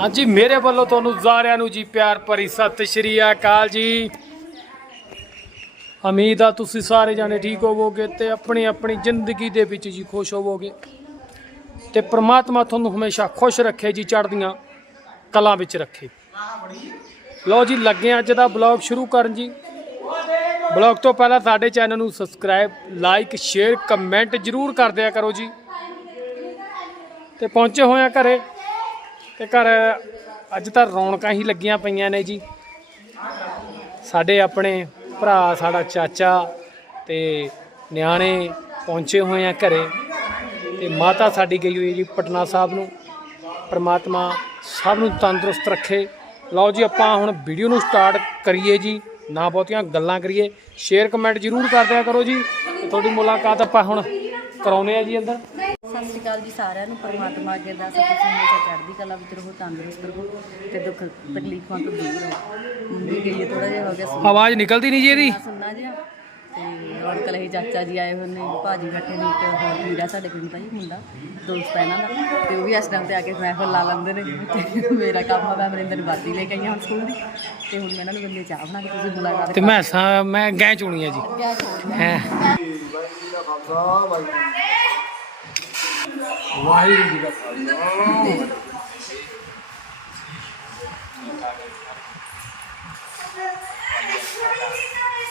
ਹਾਂਜੀ, ਮੇਰੇ ਵੱਲੋਂ ਤੁਹਾਨੂੰ ਸਾਰਿਆਂ ਨੂੰ ਜੀ ਪਿਆਰ ਭਰੀ ਸਤਿ ਸ਼੍ਰੀ ਅਕਾਲ ਜੀ। ਉਮੀਦ ਆ ਤੁਸੀਂ ਸਾਰੇ ਜਾਣੇ ਠੀਕ ਹੋਵੋਗੇ ਤੇ ਆਪਣੀ ਆਪਣੀ ਜ਼ਿੰਦਗੀ ਦੇ ਵਿੱਚ ਜੀ ਖੁਸ਼ ਹੋਵੋਗੇ। ਤੇ ਪ੍ਰਮਾਤਮਾ ਤੁਹਾਨੂੰ ਹਮੇਸ਼ਾ ਖੁਸ਼ ਰੱਖੇ ਜੀ, ਚੜ੍ਹਦੀਆਂ ਕਲਾਂ ਵਿੱਚ ਰੱਖੇ। ਲਓ ਜੀ, ਲੱਗੇ ਅੱਜ ਦਾ ਬਲੌਗ ਸ਼ੁਰੂ ਕਰਨ ਜੀ। ਬਲੌਗ ਤੋਂ ਪਹਿਲਾਂ ਸਾਡੇ ਚੈਨਲ ਨੂੰ ਸਬਸਕ੍ਰਾਈਬ, ਲਾਈਕ, ਸ਼ੇਅਰ, ਕਮੈਂਟ ਜਰੂਰ ਕਰ ਦਿਆ ਕਰੋ ਜੀ। ਤੇ ਪਹੁੰਚੇ ਹੋਏ ਆ ਘਰੇ। ਤੇ ਘਰ ਅੱਜ ਤਾਂ ਰੌਣਕਾਂ ਹੀ ਲੱਗੀਆਂ ਪਈਆਂ ਨੇ ਜੀ। ਸਾਡੇ ਆਪਣੇ ਭਰਾ, ਸਾਡਾ ਚਾਚਾ ਤੇ ਨਿਆਣੇ ਪਹੁੰਚੇ ਹੋਏ ਆ ਘਰੇ ਤੇ ਮਾਤਾ ਸਾਡੀ ਗਈ ਹੋਈ ਹੈ ਜੀ ਪਟਨਾ ਸਾਹਿਬ ਨੂੰ। ਪਰਮਾਤਮਾ ਸਭ ਨੂੰ ਤੰਦਰੁਸਤ ਰੱਖੇ। ਲਓ ਜੀ, ਆਪਾਂ ਹੁਣ ਵੀਡੀਓ ਨੂੰ ਸਟਾਰਟ ਕਰੀਏ ਜੀ। ਨਾ ਬਹੁਤੀਆਂ ਗੱਲਾਂ ਕਰੀਏ। ਸ਼ੇਅਰ ਕਮੈਂਟ ਜਰੂਰ ਕਰ ਦਿਆ ਕਰੋ ਜੀ। ਤੁਹਾਡੀ ਮੁਲਾਕਾਤ ਆਪਾਂ ਹੁਣ ਕਰਾਉਨੇ ਆ ਜੀ ਅੰਦਰ। ਸਤਿ ਸ਼੍ਰੀ ਅਕਾਲ ਜੀ ਸਾਰਿਆਂ ਨੂੰ ਪਰਮਾਤਮਾ ਅੱਗੇ ਅਰਦਾਸ ਹੈ ਤੁਸੀਂ ਹਮੇਸ਼ਾ ਚੜ੍ਹਦੀ ਕਲਾ ਵਿੱਚ ਰਹੋ ਤੰਦਰੁਸਤ ਰਹੋ ਤੇ ਦੁੱਖ ਤਕਲੀਫਾਂ ਤੋਂ ਦੂਰ ਰਹੋ। ਮੁੰਡੀ ਗਈ ਥੋੜਾ ਜਿਹਾ ਹੋ ਗਿਆ ਸੁਣਨਾ ਆਵਾਜ਼ ਨਿਕਲਦੀ ਨਹੀਂ ਜੀ ਇਹਦੀ? ਸੁਣਨਾ ਜਿਹਾ। ਤੇ ਰੌਣਕ ਲਈ ਚਾਚਾ ਜੀ ਆਏ ਹੋਏ ਨੇ ਭਾਜੀ ਬੈਠੇ ਨੇ ਇੱਕ ਹੋਰ ਵੀਰਾ ਸਾਡੇ ਪਿੰਡ ਦਾ ਹੀ ਮੁੰਡਾ ਦੋਸਤ ਹੈ ਇਹਨਾਂ ਦਾ। ਤੇ ਉਹ ਵੀ ਇਸ ਟਾਈਮ ਤੇ ਆ ਕੇ ਮਹਿਫਲ ਲਾ ਲੈਂਦੇ ਨੇ। ਤੇ ਮੇਰਾ ਕੰਮ ਆ ਮੈਂ ਅਮਰਿੰਦਰ ਨੂੰ ਵਰਦੀ ਲੈ ਕੇ ਆਈ ਹਾਂ ਹੁਣ ਸਕੂਲ ਦੀ। ਤੇ ਹੁਣ ਮੈਂ ਇਹਨਾਂ ਨੂੰ ਬੰਦੇ ਚਾਹ ਬਣਾ ਕੇ ਤੁਸੀਂ ਮੁਲਾਕਾਤ ਤੇ ਮੈਂ ਸਾਂ ਮੈਂ ਗੈਂ ਚੁਣੀ ਆ ਜੀ। ਕਿਆ ਛੋੜ ਹੈ। ਵਾਹਿਗੁਰੂ ਜੀ ਦਾ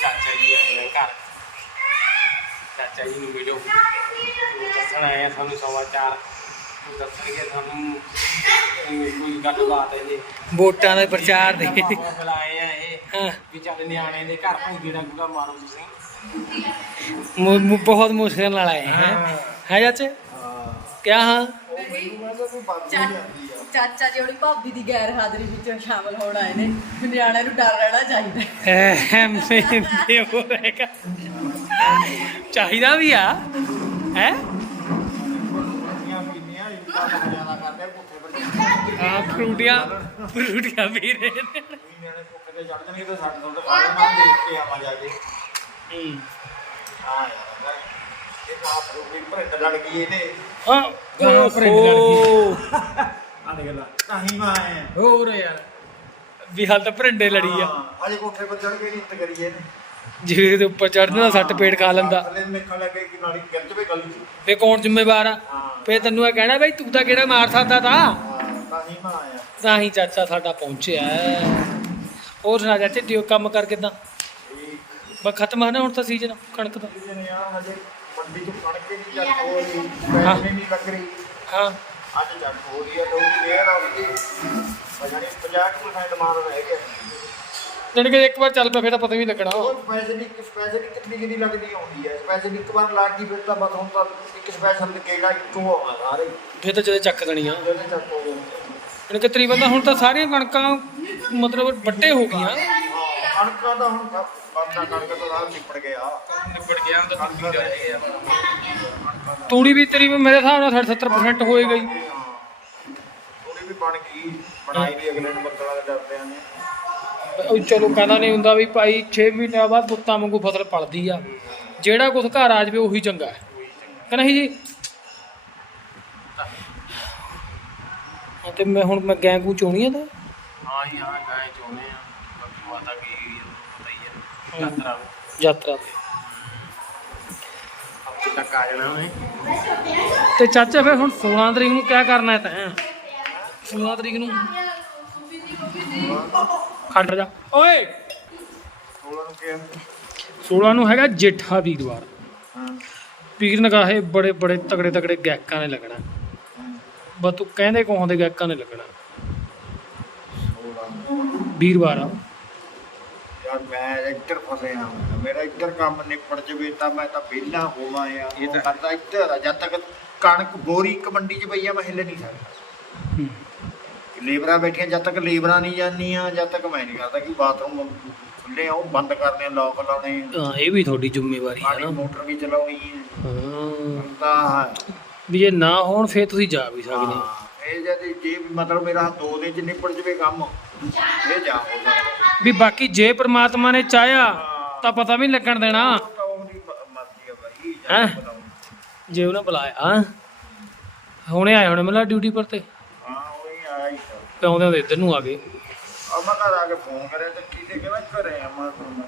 ਚਾਚਾ ਜੀ ਆਏ ਨੇ ਘਰ ਚਾਚਾ ਜੀ ਨੂੰ ਮਿਲੋ ਉਹ ਦੱਸਣ ਆਏ ਆ ਤੁਹਾਨੂੰ ਸਮਾਚਾਰ ਉਹ ਦੱਸਣਗੇ ਤੁਹਾਨੂੰ ਅਹ, ਕੋਈ ਗੱਲਬਾਤ ਹੈ ਜੀ ਵੋਟਾਂ ਦੇ ਪ੍ਰਚਾਰ ਦੇ। ਬੁਲਾਏ ਆ ਇਹ ਵੀ ਚੱਲ ਨਿਆਣੇ ਦੇ ਘਰ ਭਾਈ ਗੇੜਾ ਗੂੜਾ ਮਾਰੋ ਤੁਸੀਂ। ਮੁ- ਮੁ- ਬਹੁਤ ਮੁਸ਼ਕਿਲ ਨਾਲ ਆਏ ਹੈ। ਹੈ ਚਾਚੇ? ਕਿਆ ਹਾਂ? ਚਾਚਾ ਜੀ ਉਹਦੀ ਭਾਬੀ ਦੀ ਗੈਰ ਹਾਜ਼ਰੀ ਵਿੱਚ ਸ਼ਾਮਲ ਹੋਣ ਆਏ ਨੇ। ਨਿਆਣਿਆਂ ਨੂੰ ਡਰ ਰਹਿਣਾ ਚਾਹੀਦਾ। ਹੈ। ਐਮ ਸੇ ਦੇ ਹੋ ਰਹੇਗਾ ਚਾਹੀਦਾ ਵੀ ਆ। ਹੈ? ਹਾਂ ਫਰੂਟੀਆਂ ਫਰੂਟੀਆਂ ਵੀ ਰਹੇ ਨੇ ਹੂੰ। ਹਾਂ ਓਹੋ ਹੋਰ ਯਾਰ ਵੀ ਹਾਲ ਤਾਂ ਭਰਿੰਡੇ ਲੜੀ ਆ। ਅਜੇ ਕੋਠੇ ਪਰ ਚੜ ਕੇ ਨਿੱਤ ਕਰੀਏ। ਨੇ ਜਿਹਦੇ ਦੇ ਉੱਪਰ ਚੜਨਾ ਸੱਟ ਪੇਟ ਖਾ ਲੈਂਦਾ। ਥੱਲੇ ਮੇਖਣ ਲੱਗੇ ਕਿ ਨਾਲੀ ਗਿਰ ਜਵੇ ਗਲੀ ਚ। ਫੇ ਕੌਣ ਜ਼ਿੰਮੇਵਾਰ ਆ? ਹਾਂ। ਫੇ ਤੈਨੂੰ ਇਹ ਕਹਿਣਾ ਬਈ ਤੂੰ ਤਾਂ ਕਿਹੜਾ ਮਾਰ ਸਕਦਾ ਤਾ? ਹਾਂ, ਤਾਂ ਹੀ ਮੈਂ ਆਇਆ। ਤਾਂ ਹੀ ਚਾਚਾ ਸਾਡਾ ਪਹੁੰਚਿਆ। ਹੈ। ਹੋਰ ਸੁਣਾ ਚਾਚੇ ਦਿਓ ਕੰਮ ਕਰ ਕਿਦਾਂ? ਬਸ ਖਤਮ ਆ ਨਾ ਹੁਣ ਤਾਂ ਸੀਜ਼ਨ ਕਣਕ ਦਾ। ਜਿਹਨੇ ਆ ਹਜੇ। ਤੋਂ ਕਣਕ ਕੇ ਨਹੀਂ ਜੱਟ ਹੋ ਰਹੀ ਪੈਸੇ ਨਹੀਂ ਲੱਗ ਰਹੀ ਹਾਂ। ਅੱਜ ਜੱਟ ਹੋ ਰਹੀ ਹੈ ਲੋਕ ਫੇਰ ਆਉਂਦੇ ਅਜੇ 50% ਮਾਰ ਰਹਿ ਗਿਆ। ਜਾਣੀ ਕਿ ਇੱਕ ਵਾਰ ਚੱਲ ਪਿਆ ਫੇਰ ਤਾਂ ਪਤਾ ਵੀ ਲੱਗਣਾ। ਉਹ ਸਪੈਸ਼ਲ ਇੱਕ ਸਪੈਸ਼ਲ ਕਿੰਨੀ ਕਿੰਨੀ ਲੱਗਦੀ ਆਉਂਦੀ ਹੈ। ਸਪੈਸ਼ਲ ਇੱਕ ਵਾਰ ਲੱਗ ਗਈ ਫਿਰ ਤਾਂ ਬਸ ਹੁਣ ਤਾਂ ਇੱਕ ਸਪੈਸ਼ਲ ਤੇ ਕਿਹੜਾ ਇੱਕੋ ਆਉਣਾ ਸਾਰੇ। ਫੇਰ ਤਾਂ ਜਦੇ ਚੱਕ ਦੇਣੀ ਆ। ਜਿਹੜੇ ਚੱਕ ਹੋ ਜਾਣੀ ਕਿ ਤਕਰੀਬਨ ਤਾਂ ਹੁਣ ਤਾਂ ਸਾਰੀਆਂ ਕਣਕਾਂ ਮਤਲਬ ਵੱਡੇ ਹੋ ਗਈਆਂ। ਹਾਂ ਕਣਕਾਂ ਦਾ ਹੁਣ ਬੰਦਾ ਕਣਕ ਤੋਂ ਸਾਰਾ ਨਿਪੜ ਗਿਆ। ਨਿਬੜ ਗਿਆ ਹੁਣ ਤਾਂ ਤੂੜੀ ਰਹਿ ਗਿਆ। ਤੂੜੀ ਵੀ ਤੇਰੀ ਮੇਰੇ ਹਿਸਾਬ ਨਾਲ 60 70% ਹੋਏ ਗਈ। ਥੋੜੀ ਵੀ ਬਣ ਗਈ। ਬਣਾਈ ਵੀ ਅਗਲੇ ਨੂੰ ਬੱਕਰਾ ਦੇ ਡਰਦੇ ਨੇ। ਉਹ ਚਲੋ ਕਹਿੰਦਾ ਨਹੀਂ ਹੁੰਦਾ ਵੀ ਭਾਈ 6 ਮਹੀਨਿਆਂ ਬਾਅਦ ਪੁੱਤਾਂ ਵਾਂਗੂ ਫਸਲ ਪਲਦੀ ਆ। ਜਿਹੜਾ ਕੁਝ ਘਰ ਆ ਜਾਵੇ ਉਹੀ ਚੰਗਾ ਹੈ। ਕਿ ਨਹੀਂ ਜੀ? ਤੇ ਮੈਂ ਹੁਣ ਮੈਂ ਗੈਂ ਕੂ ਚੋਣੀ ਆ ਤਾਂ? ਹਾਂ ਜੀ ਹਾਂ ਗਾਏ ਚਾਹੁੰਦੇ ਆ ਬਾਕੀ ਮਾਤਾ ਕੀ ਪਤਾ ਹੀ ਹੈ ਯਾਤਰਾ। ਯਾਤਰਾ ਤੇ। ਹਫ਼ਤੇ ਤੱਕ ਆ ਜਾਣਾ ਉਹਨੇ। ਤੇ ਚਾਚਾ ਫਿਰ ਹੁਣ 16 ਤਰੀਕ ਨੂੰ ਕਿਆ ਕਰਨਾ ਹੈ ਤੈਂ? 16 ਤਰੀਕ ਨੂੰ। ਖੜ ਜਾ। ਓਏ! ਉਹਨਾਂ ਨੂੰ ਕਿਹਾ 16 ਨੂੰ ਹੈਗਾ ਜੇਠਾ ਵੀਰਵਾਰ। ਪੀਰ ਨਗਾਹੇ ਬੜੇ ਬੜੇ ਤਗੜੇ ਤਗੜੇ ਗਾਇਕਾਂ ਨੇ ਲੱਗਣਾ। ਬਸ ਤੂੰ ਕਹਿੰਦੇ ਕੋਹਾਂ ਦੇ ਗਾਇਕਾਂ ਨੇ ਲੱਗਣਾ? ਵੀਰਵਾਰ ਆ। ਯਾਰ ਮੈਂ ਇੱਧਰ ਫਸਿਆ ਹਾਂ। ਮੇਰਾ ਇੱਧਰ ਕੰਮ ਨਿਪਟ ਜਵੇ ਤਾਂ ਮੈਂ ਤਾਂ ਵਿਹਲਾ ਹੋਵਾਂ ਆ ਇਹ ਤਾਂ ਕਰਦਾ ਇੱਧਰ ਆ ਜਦ ਤੱਕ ਕਣਕ ਬੋਰੀ ਇੱਕ ਮੰਡੀ 'ਚ ਪਈ ਆ ਮੈਂ ਹਿੱਲ ਨਹੀਂ ਸਕਦਾ। ਲੇਬਰਾਂ ਬੈਠੀਆਂ ਜਦ ਤੱਕ ਲੇਬਰਾਂ ਨਹੀਂ ਜਾਂਦੀਆਂ ਜਦ ਤੱਕ ਮੈਂ ਨਹੀਂ ਕਰਦਾ ਕਿ ਬਾਥਰੂਮ ਖੁੱਲੇ ਆ ਉਹ ਬੰਦ ਕਰਨੇ ਲੋਕ ਲਾਉਣੇ ਹਾਂ ਇਹ ਵੀ ਤੁਹਾਡੀ ਜ਼ਿੰਮੇਵਾਰੀ ਹੈ ਨਾ। ਮੋਟਰ ਵੀ ਚਲਾਉਣੀ ਹੈ ਹਾਂ। ਤਾਂ ਵੀ ਜੇ ਨਾ ਹੋਣ ਫੇਰ ਤੁਸੀਂ ਜਾ ਵੀ ਸਕਦੇ ਹਾਂ। ਇਹ ਜੇ ਵੀ ਮਤਲਬ ਮੇਰਾ ਦੋ ਦਿਨ ਚ ਨਿਪਟ ਜਵੇ ਕੰਮ ਇਹ ਜਾ ਹੋ ਸਕਦਾ ਵੀ ਬਾਕੀ ਜੇ ਪ੍ਰਮਾਤਮਾ ਨੇ ਚਾਹਿਆ ਤਾਂ ਪਤਾ ਵੀ ਨੀ ਲੱਗਣ ਦੇਣਾ। ਤਾਂ ਉਹਦੀ ਮ- ਮਰਜ਼ੀ ਆ ਬਾਈ ਹੈਂ? ਬਤਾਓ ਜੇ ਉਹਨੇ ਬੁਲਾਇਆ ਹੁਣੇ ਆਏ ਹੋਣੇ ਮਤਲਬ ਡਿਊਟੀ ਪਰ ਤੇ। ਹਾਂ ਉਹੀ ਆਇਆ ਢਾਈ ਸੌ ਤੇ ਆਉਂਦੇ ਆਉਂਦੇ ਇੱਧਰ ਨੂੰ ਆ ਗਏ। ਆ ਮੈਂ ਘਰ ਆ ਕੇ ਫੋਨ ਕਰਿਆ ਤੇ ਕੀ ਤੇ ਕਹਿੰਦਾ ਘਰੇ ਆ ਮੈਂ ਤੁਹਾਨੂੰ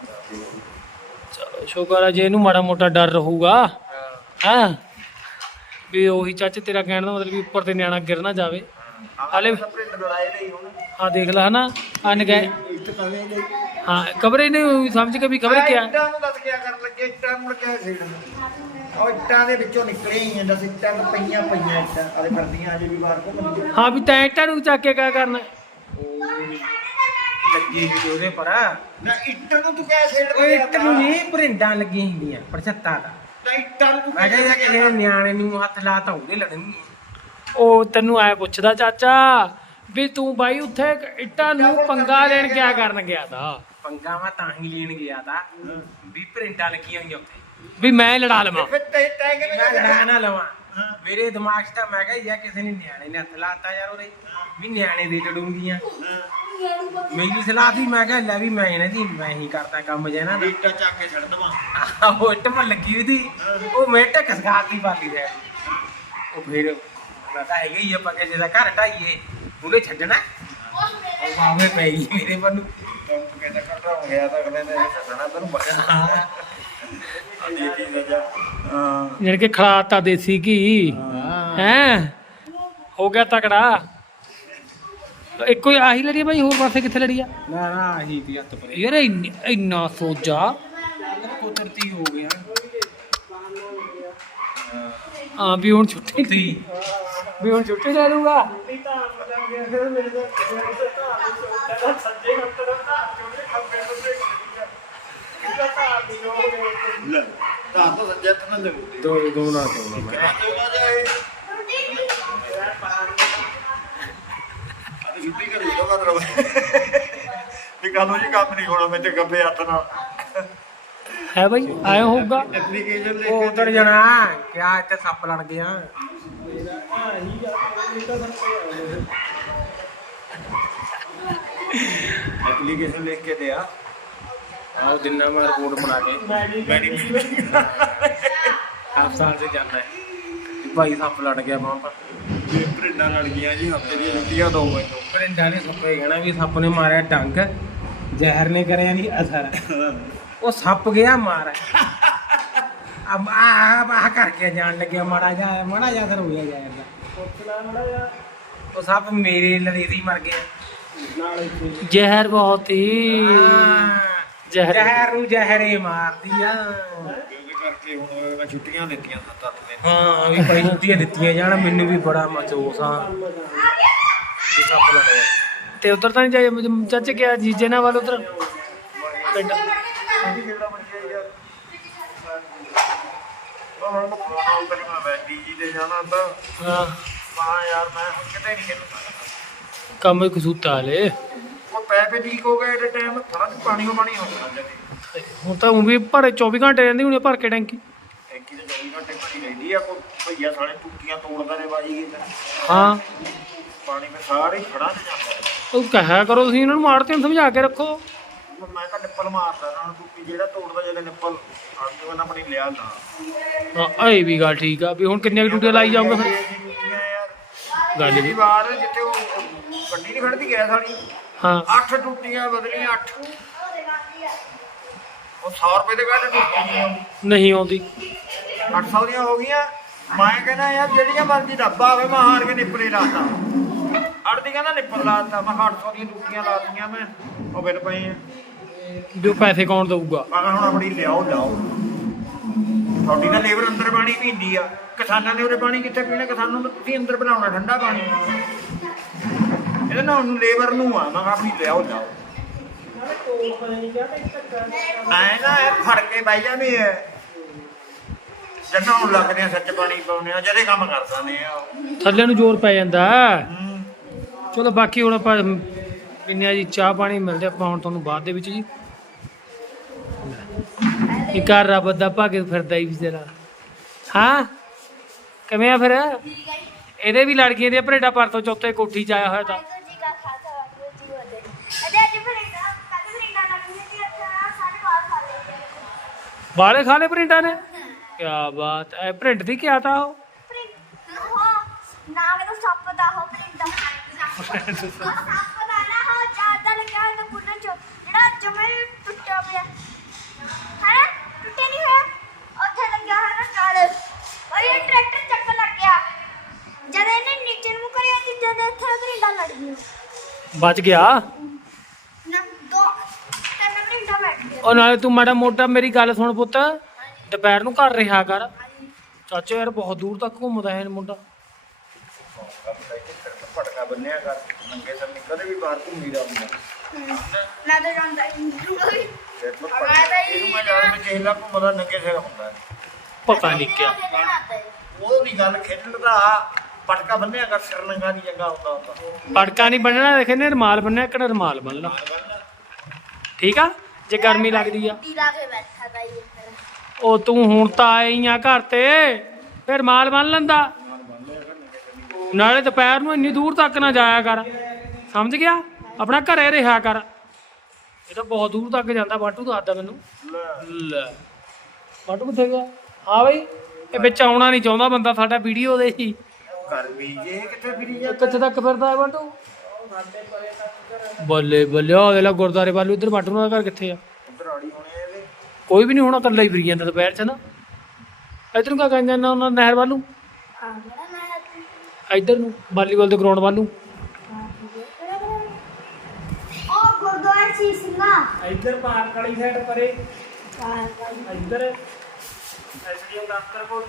ਚਲੋ ਸ਼ੁਕਰ ਆ, ਜੇ ਇਹਨੂੰ ਮਾੜਾ ਮੋਟਾ ਡਰ ਰਹੂਗਾ, ਹਾਂ? ਵੀ ਉਹੀ ਚਾਚ ਤੇਰਾ ਕਹਿਣ ਦਾ ਮਤਲਬ ਵੀ ਉੱਪਰ ਤੇ ਨਿਆਣਾ ਗਿਰ ਨਾ ਜਾਵੇ। ਹਾਲੇ ਪ੍ਰਿੰਟ ਲੜਾਏ ਨਹੀਂ ਹੁਣ ਹਾਂ, ਦੇਖ ਲੈ ਹਨਾ ਅਨ ਕਵੇ ਨਹੀਂ। ਹਾਂ ਖਬਰੇ ਨਹੀਂ ਸਮਝ ਕੇ ਵੀ ਖਬਰ ਕਿਆ? ਇੱਟਾਂ ਨੂੰ ਦੱਸ ਕਿਆ ਕਰਨ ਲੱਗੇ ਇੱਟਾਂ ਮੁੜ ਕੇ ਛੇੜਨ ਉਹ ਇੱਟਾਂ ਦੇ ਵਿੱਚੋਂ ਨਿਕਲੇ ਹੀ ਆ ਦੱਸ ਇੱਟਾਂ ਨੂੰ ਪਈਆਂ ਪਈਆਂ ਇੱਟਾਂ ਆਲੇ ਫਿਰਦੀਆਂ ਅਜੇ ਵੀ ਬਾਹਰ ਘੁੰਮਦੀਆਂ ਹਾਂ ਵੀ ਤੈਂ ਇੱਟਾਂ ਨੂੰ ਚੱਕ ਕੇ ਕਿਆ ਕਰਨਾ? ਲੱਗੀ ਸੀ ਉਹਦੇ ਪਰ। ਨਾ ਇੱਟ ਨੂੰ ਤੂੰ ਕਿਆ ਛੇੜ ਉਹ ਇੱਟ ਨੂੰ ਨਹੀਂ ਭਰਿੰਡਾਂ ਲੱਗੀਆਂ ਹੁੰਦੀਆਂ ਪਰਛੱਤਾ ਦਾ। ਨਾ ਇੱਟਾਂ ਨੂੰ ਤੂੰ ਮੈਂ ਕਿਹਾ ਨਿਆਣੇ ਨੂੰ ਹੱਥ ਲਾ ਤਾਂ ਉਹਦੇ ਲੜਨਗੀ ਉਹ ਤੈਨੂੰ ਐ ਪੁੱਛਦਾ ਚਾਚਾ ਵੀ ਤੂੰ ਬਾਈ ਉੱਥੇ ਇੱਟਾਂ ਨੂੰ ਪੰਗਾ ਲੈਣ ਕਿਆ ਕਰਨ ਗਿਆ ਤਾ। ਪੰਗਾ ਮੈਂ ਤਾਂ ਹੀ ਲੈਣ ਗਿਆ ਤਾਂ ਵੀ ਭਰਿੰਡਾਂ ਲੱਗੀਆਂ ਹੋਈਆਂ ਉੱਥੇ। ਵੀ ਮੈਂ ਲੜਾ ਲਵਾਂ। ਫਿਰ ਤੈ ਤੈ ਕਿਵੇਂ ਮੈਂ? ਲੜਾ ਨਾ ਲਵਾਂ। ਮੇਰੇ ਦਿਮਾਗ 'ਚ ਤਾਂ ਮੈਂ ਕਿਹਾ ਯਾ ਕਿਸੇ ਨੇ ਨਿਆਣੇ ਨੇ ਹੱਥ ਲਾਤਾ ਯਾਰ ਉਹਦੇ। ਵੀ ਨਿਆਣੇ ਦੇ ਲੜੂੰਗੀਆਂ। ਮੇਰੀ ਸਲਾਹ ਸੀ ਮੈਂ ਕਿਹਾ ਲੈ ਵੀ ਮੈਂ ਇਹਨਾਂ ਦੀ ਮੈਂ ਹੀ ਕਰਦਾ ਕੰਮ ਜੇ ਨਾ ਇੱਟਾਂ ਚੱਕ ਕੇ ਛੱਡ ਦਵਾਂ। ਉਹ ਇੱਟ ਪਰ ਲੱਗੀ ਹੋਈ ਸੀ। ਉਹ ਮਿੰਟ ਖਸਕਾਤੀ ਪਾਲੀ ਦੇ ਉਹ ਫਿਰ ਮੈਂ ਤਾਂ ਹੈਗਾ ਹੀ ਆਪਾਂ ਕਿਸੇ ਦਾ ਘਰ ਢਾਈਏ ਉਹਨੇ ਛੱਡਣਾ। ਉਹ ਮਾਵੇ ਪੈ ਗਈ ਮੇਰੇ ਪਰ ਨੂੰ। ਤੂੰ ਕਹਿੰਦਾ ਕੱਟਾ ਹੋ। ਗਿਆ ਤਾਂ ਅਗਲੇ ਨੇ ਛੱਡਣਾ ਤੈਨੂੰ ਬਚਣਾ ਆ ਦੇਖੀ ਸਜਾ ਹਾਂ ਜਿਹੜੇ ਕਿ ਖੜਾਤਾ ਦੇਸੀ ਘੀ। ਹੈ। ਹੋ? ਗਿਆ ਤਕੜਾ। ਇੱਕੋ ਹੀ ਆਹੀ ਲੜੀ ਆ ਬਾਈ ਹੋਰ ਪਾਸੇ ਕਿੱਥੇ ਲੜੀ ਆ? ਨਾ ਨਾ ਆਹੀ ਵੀ ਹੱਥ ਪਰੇ। ਯਾਰ ਇੰਨ- ਇੰਨਾ ਸੋਜਾ ਕੁਦਰਤੀ ਹੋ ਗਿਆ। ਹਾਂ ਵੀ ਹੁਣ ਛੁੱਟੀ। ਤੀ ਵੀ ਹੁਣ ਛੁੱਟੀ ਲੈ ਲੂਗਾ ਲੈ ਤਾਂ ਤਾਂ ਸੱਜਾ ਤਾਂ ਨਾ ਲੱਗੂ ਦੋ ਦੋ। ਨਾ ਦੋ ਨਾ ਮੈਂ। ਆਜੂਗਾ ਜਾਏ ਅੱਜ ਛੁੱਟੀ ਕਰੀ ਦੋ ਮਤਲਬ ਵੀ ਕੱਲ ਨੂੰ ਜੀ ਕੰਮ ਨਹੀਂ ਹੋਣਾ ਮੇਰੇ ਗੱਬੇ ਹੱਥ ਨਾਲ। ਹੈ ਬਾਈ ਆਇਆ ਹੋਊਗਾ। ਐਪਲੀਕੇਸ਼ਨ ਲੈ ਕੇ ਉਧਰ ਜਾਣਾ। ਕਿਆ ਇੱਥੇ ਸੱਪ ਲੜ ਗਿਆ। ਐਪਲੀਕੇਸ਼ਨ ਲਿਖ ਕੇ ਦੇ ਆ। ਆਹ ਦਿਨਾਂ ਮੈਂ ਰਿਪੋਰਟ ਬਣਾ ਕੇ ਮੈਡੀਕਲ ਹਸਪਤਾਲ ਤੇ ਜਾਣਾ ਹੈ। ਭਾਈ ਸੱਪ ਲੜ ਗਿਆ ਪਰ ਇਹ ਪ੍ਰਿੰਡਾਂ ਲੜ ਗਈਆਂ ਜੀ ਹਫ਼ਤੇ ਦੀਆਂ ਛੁੱਟੀਆਂ ਦੋ ਮੈਨੂੰ ਪਰਿੰਡਾਂ ਨੇ ਸੱਪੇ ਕਹਿਣਾ ਵੀ ਸੱਪ ਨੇ ਮਾਰਿਆ ਡੰਗ ਜ਼ਹਿਰ ਨੇ ਕਰਿਆ ਨਹੀਂ ਅਸਰ। ਉਹ ਸੱਪ ਗਿਆ ਮਾਰ ਅਬ ਆ ਆ ਕਰਕੇ ਜਾਣ ਲੱਗਿਆ ਮਾੜਾ ਜਾ ਮਾੜਾ ਜਾ ਅਸਰ ਹੋ ਗਿਆ ਜ਼ਹਿਰ ਦਾ ਉਹ ਸੱਪ ਮੇਰੇ ਸੀ ਮਰ ਗਿਆ। ਜ਼ਹਿਰ ਬਹੁਤ ਹੀ। ਜ਼ਹਿਰ। ਜ਼ਹਿਰ ਨੂੰ ਜ਼ਹਿਰੇ ਮਾਰਦੀ ਆ। ਉਹਦੇ ਕਰਕੇ ਹੁਣ ਮੈਂ ਛੁੱਟੀਆਂ ਦਿੱਤੀਆਂ ਸੱਤ ਅੱਠ ਦਿਨ ਹਾਂ ਵੀ ਭਾਈ ਛੁੱਟੀਆਂ ਦਿੱਤੀਆਂ ਜਾਣ ਮੈਨੂੰ ਵੀ ਬੜਾ ਮਚੋਸ ਆ। ਵੀ ਸੱਪ ਲੜ ਗਿਆ ਤੇ ਉਧਰ ਤਾਂ ਨਹੀਂ ਜਾਏ ਚਾਚੇ ਕਿਹਾ ਜੀਜੇ ਨਾਲ ਵੱਲ ਉਧਰ। ਪਿੰਡ। ਹੁਣ ਕਰੀ ਮੈਂ ਬੈਠੀ ਜੀ ਤੇ ਜਾਣਾ ਤਾਂ ਹਾਂ ਮਾਂ ਯਾਰ ਮੈਂ ਹੁਣ ਕਿਤੇ ਨਹੀਂ ਖੇਡਦਾ ਕੰਮ ਹੀ ਕਸੂਤਾ ਹਲੇ ਉਹ ਪੈਪੇ ਠੀਕ ਹੋ ਗਏ ਏਡੇ ਟਾਈਮ ਥੋੜਾ ਜਿਹਾ ਪਾਣੀ ਹੋ ਪਾਣੀ ਹੋ ਜਾਂਦਾ ਜਦੇ ਹੁਣ ਤਾਂ ਉਹ ਵੀ ਭਰੇ 24 ਘੰਟੇ ਰਹਿੰਦੀ ਹੁਣੀ ਭਰ ਕੇ ਟੈਂਕੀ। ਟੈਂਕੀ ਤੇ 24 ਘੰਟੇ ਭਰੀ ਰਹਿੰਦੀ ਆ ਕੋਈ ਭਈਆ ਸਾਲੇ ਟੁੱਟੀਆਂ ਤੋੜਦਾ ਨੇ ਬਾਜੀ ਕੀ ਹਾਂ। ਪਾਣੀ ਮੈਂ ਸਾਰੇ ਖੜਾ ਤੇ ਜਾਂਦਾ। ਉਹ ਕਹਿਆ ਕਰੋ ਤੁਸੀਂ ਇਹਨਾਂ ਨੂੰ ਮਾਰਤੇ ਨੂੰ ਸਮਝਾ ਕੇ ਰੱਖੋ। ਮੈਂ ਤਾਂ ਨਿੱਪਲ ਮਾਰਦਾ ਨਾ ਹੁਣ ਟੁੱਟੀ ਜਿਹੜਾ ਤੋੜਦਾ ਜਦੋਂ ਨਿੱਪਲ ਆਂਦੇ ਉਹਨਾਂ ਆਪਣੀ ਲਿਆ ਨਾ। ਹਾਂ ਇਹ ਵੀ ਗੱਲ ਠੀਕ ਆ ਵੀ ਹੁਣ ਕਿੰਨੀਆਂ ਕੁ ਡਿਊਟੀਆਂ ਲਾਈ ਜਾਊਗਾ ਫਿਰ? ਇਹ ਟੁੱਟੀਆਂ ਯਾਰ ਗੱਲ ਪਿਛਲੀ ਵੀ ਵਾਰ ਜਿੱਥੇ ਉਹ ਗੱਡੀ ਨਹੀਂ ਖੜਦੀ ਗੈਸ ਵਾਲੀ। ਹਾਂ। ਅੱਠ ਟੁੱਟੀਆਂ ਬਦਲੀਆਂ ਅੱਠ। ਉਹ 100 ਰੁਪਏ ਦੇ ਨਹੀਂ ਆਉਂਦੀ। 800 ਦੀਆਂ ਹੋ ਗਈਆਂ। ਮੈਂ ਕਹਿੰਦਾ ਯਾਰ ਜਿਹੜੀਆਂ ਮਰਜ਼ੀ ਡੱਬਾ ਹੋਵੇ ਮੈਂ ਹਾਰ ਕੇ ਨਿੱਪਲੇ ਲਾਤਾ। ਅੜਦੀ ਕਹਿੰਦਾ ਨਿੱਪਲ ਲਾਤਾ ਮੈਂ 800 ਦੀਆਂ ਟੁੱਟੀਆਂ ਲਾਤੀਆਂ ਮੈਂ ਉਹ ਬਿੱਲ ਪਏ ਆ। ਵੀ ਉਹ ਪੈਸੇ ਕੌਣ ਦਊਗਾ? ਮੈਂ ਕਿਹਾ ਹੁਣ ਆਪਣੀ ਲਿਆਓ ਲਾਓ। ਤੁਹਾਡੀ ਤਾਂ ਲੇਬਰ ਅੰਦਰ ਪਾਣੀ ਪੀਂਦੀ ਆ। ਕਿਸਾਨਾਂ ਨੇ ਉਹਦੇ ਪਾਣੀ ਕਿੱਥੇ ਪੀਣਾ? ਕਿਸਾਨਾਂ ਨੂੰ ਤੁਸੀਂ ਅੰਦਰ ਬਣਾਉਣਾ ਠੰਡਾ ਪਾਣੀ। ਇਹਦੇ ਨਾਲ ਨੂੰ ਲੇਬਰ ਨੂੰ ਆ ਮੈਂ ਕਿਹਾ ਆਪਣੀ ਲਿਆਓ ਲਾਓ। ਐ ਨਾ ਇਹ ਫੜ ਕੇ ਬਾਈ ਜਾਂਦੇ ਆ। ਨੂੰ ਲੱਗਦੇ ਆ ਸੱਚ ਪਾਣੀ ਪਾਉਣੇ ਆ ਜਿਹੜੇ ਕੰਮ ਕਰ ਸਕਦੇ ਆ ਥੱਲੇ ਨੂੰ ਜ਼ੋਰ ਪੈ ਜਾਂਦਾ। ਚਲੋ ਬਾਕੀ ਹੁਣ ਆਪਾਂ ਪੀਨੇ ਆ ਜੀ ਚਾਹ ਪਾਣੀ ਮਿਲਦੇ ਆਪਾਂ ਹੁਣ ਤੁਹਾਨੂੰ ਬਾਅਦ ਦੇ ਵਿੱਚ ਜੀ। ਇਹ ਘਰ ਰੱਬ ਦਾ ਭਾਗੇ ਫਿਰਦਾ ਹੀ ਵਿਚਾਰਾ। ਹਾਂ? ਕਿਵੇਂ ਆ ਫਿਰ? ਇਹਦੇ ਵੀ ਲੜਕੀਆਂ ਦੇ ਭਰੇਡਾ ਪਰ ਤੋਂ ਚੌਥੇ ਕੋਠੀ ਚ ਆਇਆ ਹੋਇਆ ਤਾਂ। ਬਾਲ ਖਾ ਪ੍ਰਿੰਟਾਂ ਨੇ? ਕੀ ਬਾਤ ਹੈ ਪ੍ਰਿੰਟ ਦੀ ਕੀ ਆਤਾ ਉਹ? ਨਾਮ ਇਹਦਾ ਸੱਪ ਦਾ ਉਹ ਪ੍ਰਿੰਟ ਦਾ ਬਚ ਗਿਆ? ਨਾ ਦੋ ਤਿੰਨ ਬਰਿੰਡਾ ਬੈਠ ਗਿਆ ਉਹ ਨਾਲੇ ਤੂੰ ਮਾੜਾ ਮੋਟਾ ਮੇਰੀ ਗੱਲ ਸੁਣ ਪੁੱਤ। ਦੁਪਹਿਰ ਨੂੰ ਘਰ ਰਿਹਾ ਕਰ। ਚਾਚਾ ਯਾਰ ਬਹੁਤ ਦੂਰ ਤੱਕ ਘੁੰਮਦਾ ਹੈ ਇਹ ਮੁੰਡਾ। ਭਟਕਾ ਬੰਨਿਆ ਕਰ ਨੰਗੇ ਸਰ ਕਦੇ ਵੀ ਬਾਹਰ ਘੁੰਮੀ ਦਾ ਹੁੰਦਾ ਨਾ ਤਾਂ ਜਾਂਦਾ ਹੀ ਨਹੀਂ ਕੋਈ ਫਿਰ ਤੋਂ ਭਟਕਾ ਇਹਨੂੰ ਮੈਂ ਜਾਣ ਵਿੱਚ ਹਿੱਲਾ ਘੁੰਮਦਾ ਨੰਗੇ ਸਿਰ ਹੁੰਦਾ ਹੈ। ਪਤਾ ਨਹੀਂ ਕਿਆ। ਉਹ ਨਹੀਂ ਗੱਲ ਖੇਡਣ ਦਾ। ਪਟਕਾ ਬੰਨਿਆ ਕਰ ਸਿਰ ਨੰਗਾ ਨਹੀਂ ਚੰਗਾ ਹੁੰਦਾ ਹੁੰਦਾ ਪੜਕਾ ਨਹੀਂ ਬੰਨਣਾ ਦੇਖੇ ਨੇ ਰਮਾਲ ਬੰਨਿਆ ਕਿਹੜਾ ਰਮਾਲ ਬੰਨ ਲਾ ਠੀਕ ਆ? ਜੇ ਗਰਮੀ ਲੱਗਦੀ ਆ। ਕੇ ਬੈਠਾ ਉਹ ਤੂੰ ਹੁਣ ਤਾਂ ਆਈ ਆ ਘਰ ਤੇ ਫਿਰ ਮਾਲ ਬੰਨ ਲੈਂਦਾ। ਨਾਲੇ ਦੁਪਹਿਰ ਨੂੰ ਇੰਨੀ ਦੂਰ ਤੱਕ ਨਾ ਜਾਇਆ ਕਰ। ਸਮਝ ਗਿਆ? ਆਪਣਾ ਘਰੇ ਰਿਹਾ ਕਰ। ਇਹ ਤਾਂ ਬਹੁਤ ਦੂਰ ਤੱਕ ਜਾਂਦਾ ਬਾਟੂ ਦੱਸਦਾ ਮੈਨੂੰ। ਲੈ। ਬਾਟੂ ਕਿੱਥੇ ਗਿਆ? ਹਾਂ ਬਈ ਇਹ ਵਿੱਚ ਆਉਣਾ ਨਹੀਂ ਚਾਹੁੰਦਾ ਬੰਦਾ ਸਾਡਾ ਵੀਡੀਓ ਦੇ ਹੀ। ਗਰਮੀ ਜੇ ਕਿੱਥੇ ਫਿਰੀ ਜਾ ਕਿੱਥੇ ਤੱਕ ਫਿਰਦਾ ਹੈ ਬਾਟੂ? ਬੱਲੇ ਬੱਲੇ ਉਹ ਵੇਲਾ ਗੁਰਦਾਰੇ ਵੱਲ ਉਧਰ ਬਾਟੂ ਦਾ ਘਰ ਕਿੱਥੇ ਆ? ਉਧਰ ਆੜੀ ਹੋਣੇ ਇਹਦੇ। ਕੋਈ ਵੀ ਨਹੀਂ ਹੋਣਾ ਇਕੱਲਾ ਹੀ ਫਿਰੀ ਜਾਂਦਾ ਦੁਪਹਿਰ 'ਚ ਨਾ। ਇਧਰ ਨੂੰ ਕਾ ਕਹਿੰਦੇ ਜਾਂਦਾ ਉਹਨਾਂ ਨਹਿਰ ਵੱਲ ਨੂੰ? ਆ ਗਿਆ ਮੈਂ ਇੱਧਰ ਨੂੰ ਵਾਲੀਬਾਲ ਦੇ ਗਰਾਊਂਡ ਵੱਲ ਨੂੰ। ਉਹ ਗੁਰਦੁਆਰਾ ਸੀ ਸਿੰਘਾ। ਇੱਧਰ ਪਾਰਕ ਵਾਲੀ ਸਾਈਡ ਪਰੇ। ਇੱਧਰ। ਐਸਡੀਐਮ ਦਫ਼ਤਰ ਕੋਲ।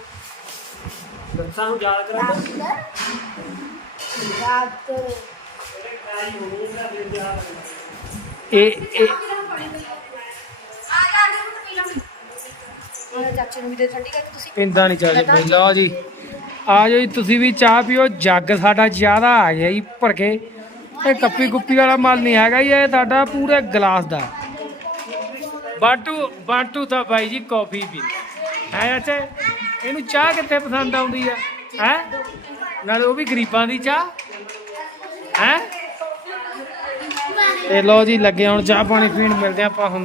ਦੱਸਾਂ ਨੂੰ ਯਾਦ ਕਰਾਂ। ਇਹ ਇਹ ਚਾਚੇ ਨੂੰ ਵੀ ਦੇ ਠੰਡੀ ਕਰਕੇ ਤੁਸੀਂ ਪਿੰਦਾ ਨਹੀਂ ਚਾਹ ਜੀ ਲਓ ਜੀ। ਆ ਜਾਓ ਜੀ ਤੁਸੀਂ ਵੀ ਚਾਹ ਪੀਓ। ਜੱਗ ਸਾਡਾ ਜ਼ਿਆਦਾ ਆ ਗਿਆ ਜੀ ਭਰ ਕੇ ਇਹ ਕੱਪੀ ਗੁੱਪੀ ਵਾਲਾ ਮਾਲ ਨਹੀਂ ਹੈਗਾ ਜੀ ਇਹ ਸਾਡਾ ਪੂਰੇ ਗਲਾਸ ਦਾ। ਬਾਟੂ ਬਾਟੂ ਤਾਂ ਬਾਈ ਜੀ ਕਾਫੀ ਪੀ। ਹੈ ਅੱਛਾ ਇਹਨੂੰ ਚਾਹ ਕਿੱਥੇ ਪਸੰਦ ਆਉਂਦੀ ਆ? ਹੈ? ਨਾਲੇ ਉਹ ਵੀ ਗਰੀਬਾਂ ਦੀ ਚਾਹ। ਹੈ? ਤੇ ਲਓ ਜੀ, ਲੱਗੇ ਹੁਣ ਚਾਹ ਪਾਣੀ ਪੀਣ, ਮਿਲਦੇ ਆਪਾਂ ਹੁਣ।